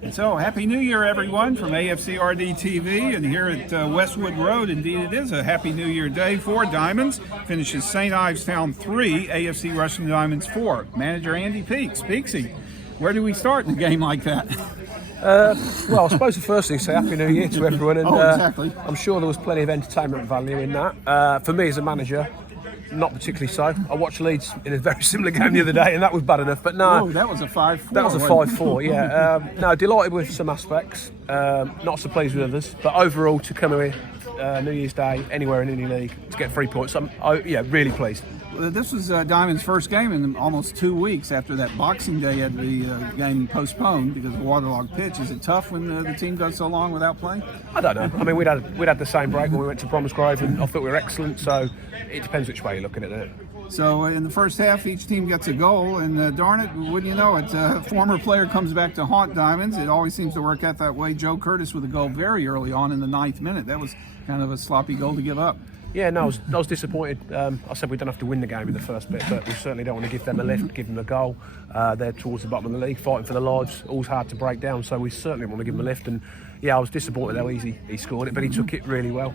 And so, Happy New Year, everyone, from AFCRDTV, and here at Westwood Road. Indeed, it is a Happy New Year day for Diamonds. Finishes St. Ives Town 3, AFC Rushden Diamonds 4. Manager Andy Peaks. Peaksy, where do we start in a game like that? Well, I suppose the first thing, say Happy New Year to everyone, and exactly. I'm sure there was plenty of entertainment value in that. For me as a manager, not particularly so. I watched Leeds in a very similar game the other day, and that was bad enough. But no, Whoa, that was a 5-4. That was a 5-4. Yeah. No, delighted with some aspects. Not so pleased with others. But overall, to come away New Year's Day anywhere in any league to get 3 points, really pleased. This was Diamond's first game in almost 2 weeks after that Boxing Day had the game postponed because of a waterlogged pitch. Is it tough when the team goes so long without playing? I don't know. I mean, we'd had the same break when we went to Bromsgrove, and I thought we were excellent. So it depends which way you're looking at it. So in the first half, each team gets a goal, and darn it, wouldn't you know it, a former player comes back to haunt Diamonds. It always seems to work out that way. Joe Curtis with a goal very early on in the 9th minute. That was kind of a sloppy goal to give up. Yeah, no, I was disappointed. I said we don't have to win the game in the first bit, but we certainly don't want to give them a lift, give them a goal. They're towards the bottom of the league, fighting for the lives. Always hard to break down, so we certainly want to give them a lift. And yeah, I was disappointed how easy he scored it, but he took it really well.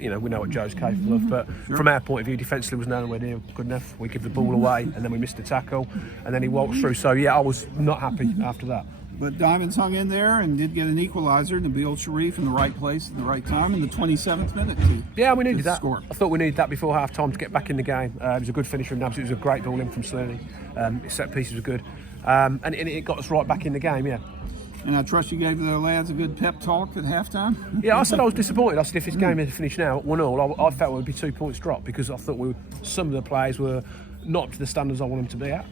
We know what Joe's capable of, but from our point of view, defensively was nowhere near good enough. We give the ball away, and then we missed the tackle, and then he walked through. So yeah, I was not happy after that. But Diamonds hung in there and did get an equaliser. Nabil Shariff in the right place at the right time in the 27th minute. Yeah, we needed that. Score. I thought we needed that before half-time to get back in the game. It was a good finish from Nabs. It was a great ball in from Slurley. His set pieces were good. And it got us right back in the game, yeah. And I trust you gave the lads a good pep talk at halftime? Yeah, I said I was disappointed. I said if this game had finished now 1-1, I felt it would be 2 points drop because I thought some of the players were not up to the standards I want them to be at.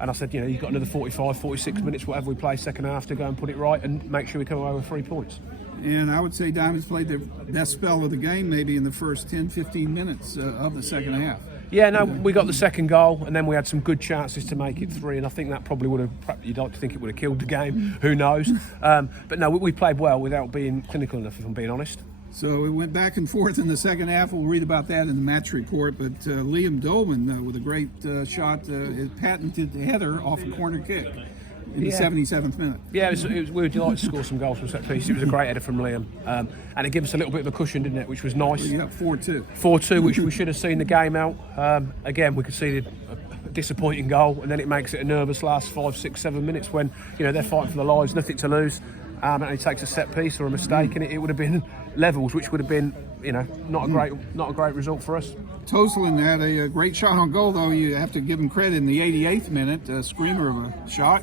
And I said, you've got another 45, 46 minutes, whatever we play second half to go and put it right and make sure we come away with 3 points. And I would say Diamonds played their best spell of the game maybe in the first 10, 15 minutes of the second half. Yeah, no, we got the second goal and then we had some good chances to make it 3, and I think that probably would have, you'd like to think it would have killed the game, who knows. But no, we played well without being clinical enough, if I'm being honest. So it went back and forth in the second half. We'll read about that in the match report. But Liam Dolman with a great shot, his patented header off a corner kick in the 77th minute. Yeah, we were delighted to score some goals from set piece. It was a great header from Liam. And it gave us a little bit of a cushion, didn't it, which was nice. You got 4-2. 4-2, which we should have seen the game out. Again, we conceded a disappointing goal, and then it makes it a nervous last 5, 6, 7 minutes when they're fighting for their lives, nothing to lose. And he takes a set piece or a mistake, and it would have been levels, which would have been, not a great result for us. Toslin had a great shot on goal, though. You have to give him credit in the 88th minute, a screamer of a shot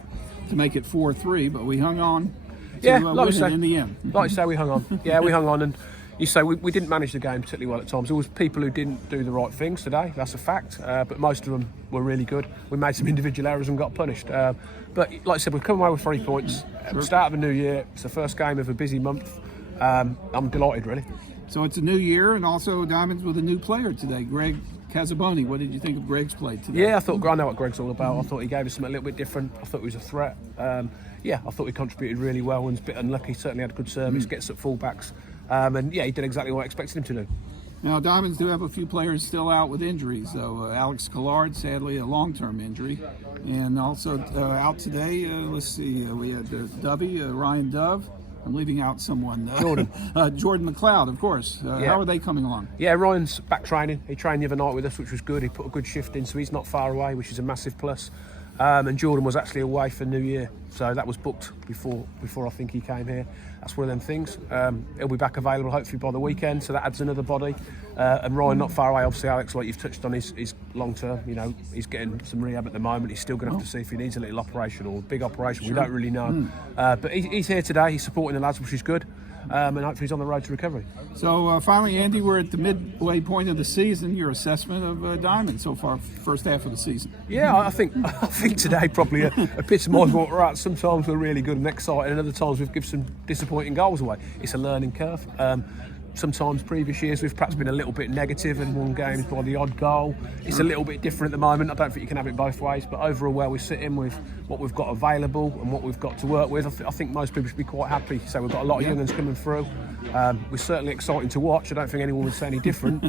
to make it 4-3. But we hung on to win it in the end. Like you say, we hung on. Yeah, we hung on, and you say we didn't manage the game particularly well at times. There was people who didn't do the right things today. That's a fact. But most of them were really good. We made some individual errors and got punished. But like I said, we've come away with 3 points. At the start of a new year, it's the first game of a busy month. I'm delighted, really. So it's a new year, and also Diamonds with a new player today, Greg Casaboni. What did you think of Greg's play today? Yeah, I know what Greg's all about. I thought he gave us something a little bit different. I thought he was a threat. I thought he contributed really well and was a bit unlucky. Certainly had a good service, gets at full-backs. And yeah, he did exactly what I expected him to do. Now, Diamonds do have a few players still out with injuries, though. Alex Collard, sadly, a long-term injury. And also out today, let's see, we had Dovey, Ryan Dove. I'm leaving out someone. Jordan. Jordan McLeod, of course. How are they coming along? Yeah, Ryan's back training. He trained the other night with us, which was good. He put a good shift in, so he's not far away, which is a massive plus. And Jordan was actually away for New Year, so that was booked before I think he came here. That's one of them things. He'll be back available hopefully by the weekend, so that adds another body. And Ryan not far away. Obviously, Alex, like you've touched on, is long term. He's getting some rehab at the moment. He's still going to have to see if he needs a little operation or a big operation. Sure. We don't really know. But he's here today. He's supporting the lads, which is good. And hopefully he's on the road to recovery. So finally, Andy, we're at the midway point of the season. Your assessment of Diamond so far, first half of the season? Yeah, I think today probably epitomised what we're at. Sometimes we're really good and exciting, and other times we've given some disappointing goals away. It's a learning curve. sometimes previous years we've perhaps been a little bit negative and won games by the odd goal. It's a little bit different at the moment. I don't think you can have it both ways, but overall where we sit in with what we've got available and what we've got to work with, I think most people should be quite happy. So we've got a lot of young uns coming through. We're certainly exciting to watch. I don't think anyone would say any different.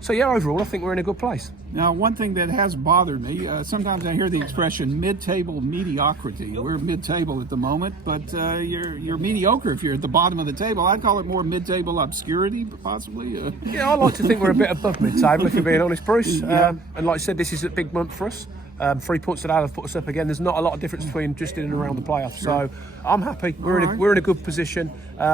So yeah, overall I think we're in a good place. Now, one thing that has bothered me, sometimes I hear the expression mid-table mediocrity. We're mid-table at the moment, but you're mediocre if you're at the bottom of the table. I'd call it more mid-table obscurity, possibly. Yeah, I like to think we're a bit above mid-table, if you're being honest, Bruce. And like I said, this is a big month for us. 3 points today have put us up again. There's not a lot of difference between just in and around the playoffs. So I'm happy. We're in a good position.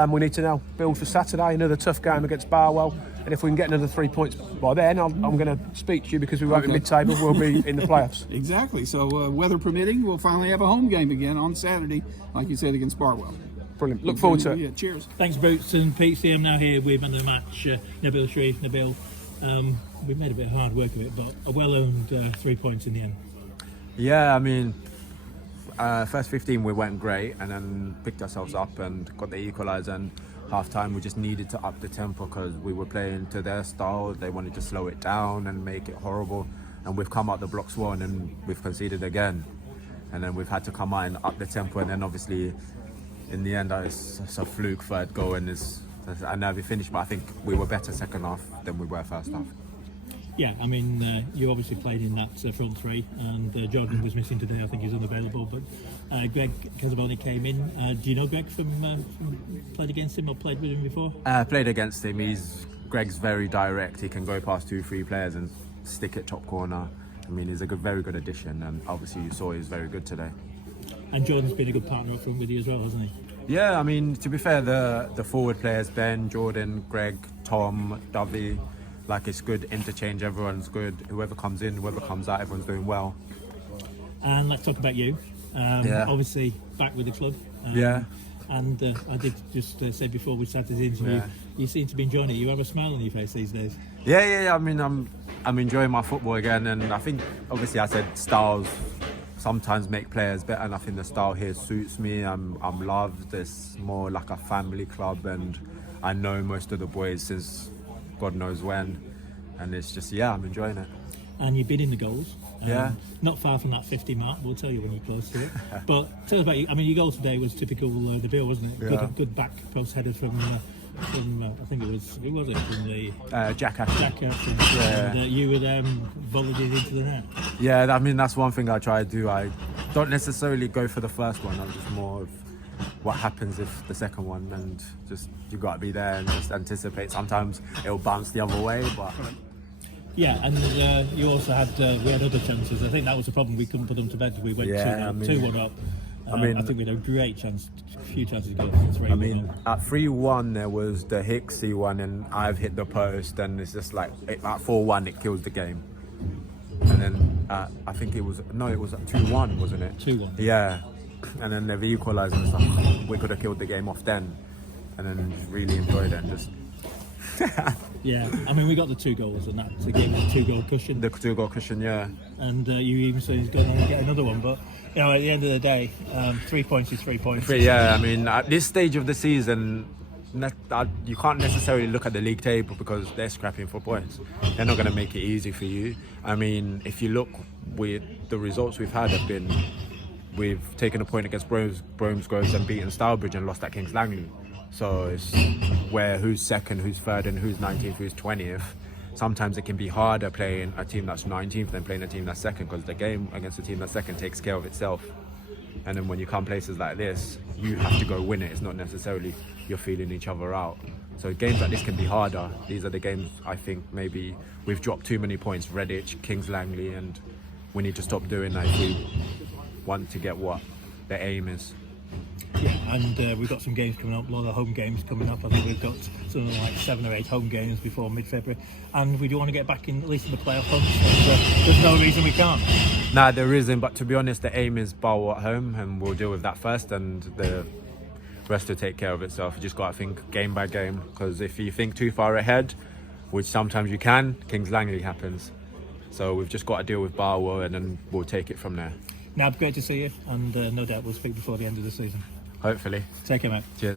We need to now build for Saturday, another tough game against Barwell. And if we can get another 3 points by then, I'm going to speak to you because we won't be mid-table. We'll be in the playoffs. Exactly. So weather permitting, we'll finally have a home game again on Saturday, like you said, against Barwell. Brilliant. Look forward to it. Yeah, cheers. Thanks, Boots and Pete. I'm now here with man of the match, Nabil Shariff. Nabil, we've made a bit of hard work of it, but a well-earned 3 points in the end. Yeah, I mean, first 15 we went great and then picked ourselves up and got the equaliser, and half time we just needed to up the tempo because we were playing to their style. They wanted to slow it down and make it horrible, and we've come out the blocks one and we've conceded again, and then we've had to come out and up the tempo, and then obviously in the end it's a fluke third goal and it's a nervy finish, but I think we were better second half than we were first half. Yeah, I mean, you obviously played in that front three, and Jordan was missing today. I think he's unavailable, but Greg Casaboni came in. Do you know Greg from played against him or played with him before? Played against him. Greg's very direct. He can go past 2-3 players and stick it top corner. I mean, he's a very good addition, and obviously you saw he was very good today. And Jordan's been a good partner up front with you as well, hasn't he? Yeah, I mean, to be fair, the forward players, Ben, Jordan, Greg, Tom, Dovey, like it's good interchange, everyone's good. Whoever comes in, whoever comes out, everyone's doing well. And let's talk about you. Obviously back with the club. And I did just say before we started the interview, you seem to be enjoying it. You have a smile on your face these days. Yeah. I mean, I'm enjoying my football again, and I think obviously I said styles sometimes make players better, and I think the style here suits me. I'm loved. It's more like a family club, and I know most of the boys since God knows when, and it's just I'm enjoying it. And you've been in the goals, not far from that 50 mark. We'll tell you when you're close to it. But tell us about you. I mean, your goal today was typical the Bill, wasn't it? Good back post header from I think it was from the Jack Ashton. And you were volleyed it into the net. Yeah, I mean that's one thing I try to do. I don't necessarily go for the first one. I'm just more of what happens if the second one, and just you got to be there and just anticipate. Sometimes it'll bounce the other way, but yeah. And you also had we had other chances. I think that was the problem. We couldn't put them to bed. We went 2-1 up. I think we had a great chance, a few chances to go 3-1. I mean, at 3-1 there was the Hicksy one, and I've hit the post, and it's just like at 4-1 it kills the game. And then I think it was at 2-1, wasn't it? 2-1. Yeah. And then they've equalised and stuff. We could have killed the game off then, and then really enjoyed it. And just yeah, I mean, we got the 2 goals, and that's a game with a 2-goal cushion. The 2-goal cushion, yeah. And you even say he's going on and get another one, but you know, at the end of the day, 3 points is 3 points. Yeah, I mean, at this stage of the season, you can't necessarily look at the league table because they're scrapping for points. They're not going to make it easy for you. I mean, if you look with the results we've had, have been. We've taken a point against Bromsgroves and beaten Stourbridge and lost at Kings Langley. So it's where who's second, who's third, and who's 19th, who's 20th. Sometimes it can be harder playing a team that's 19th than playing a team that's second, because the game against a team that's second takes care of itself. And then when you come places like this, you have to go win it. It's not necessarily you're feeling each other out. So games like this can be harder. These are the games I think maybe we've dropped too many points. Redditch, Kings Langley, and we need to stop doing that if we want to get what the aim is. Yeah, and we've got some games coming up, a lot of home games coming up. I think we've got something like 7 or 8 home games before mid-February, and we do want to get back in, at least in the playoff hunt. And, there's no reason we can't. Nah, there isn't, but to be honest, the aim is Barwell at home, and we'll deal with that first, and the rest will take care of itself. You just got to think game by game, because if you think too far ahead, which sometimes you can, Kings Langley happens. So we've just got to deal with Barwell, and then we'll take it from there. Now, great to see you, and no doubt we'll speak before the end of the season. Hopefully. Take care, mate. Cheers.